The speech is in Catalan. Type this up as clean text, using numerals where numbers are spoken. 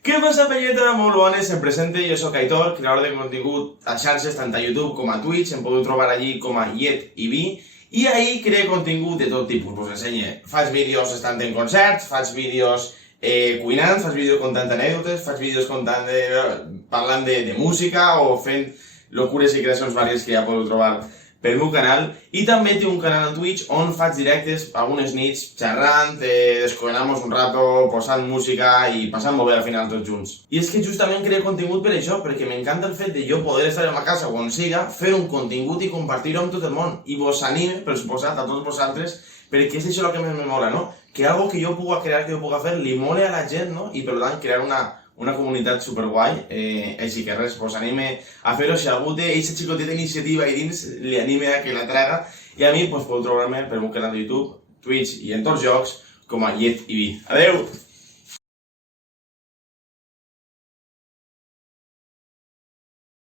Què passa, penyeta? Molt bones, em presente, jo sóc Aitor, creador de contingut a xarxes, tant a YouTube com a Twitch, em podeu trobar allí com a YetIV, i ahí creo contingut de tot tipus, us ensenye. Faig vídeos estant en concerts, faig vídeos cuinant, faig vídeos contant anècdotes, faig vídeos parlant de música o fent locures i creacions vàries que ja podeu trobar pel meu canal, i també tinc un canal a Twitch on faig directes algunes nits xerrant, descoenant-nos un rato, posant música i passant-m'ho bé al final tots junts. I és que justament creo contingut per això, perquè m'encanta el fet de jo poder estar en la casa o on siga, fer un contingut i compartir-ho amb tot el món. I vos anime, per suposat, a tots vosaltres, perquè és això el que més me mola, no? Que algo que jo puga crear, que jo puga fer, li mole a la gent, no? I per tant crear una comunitat superguai, així que res, pues anime a fer-ho. Si algú té aquesta xicoteta iniciativa i dins, li anime a que la traga, i a mi pues, podeu trobar-me per un canal de YouTube, Twitch i en tots llocs com a YetIV. Adeu!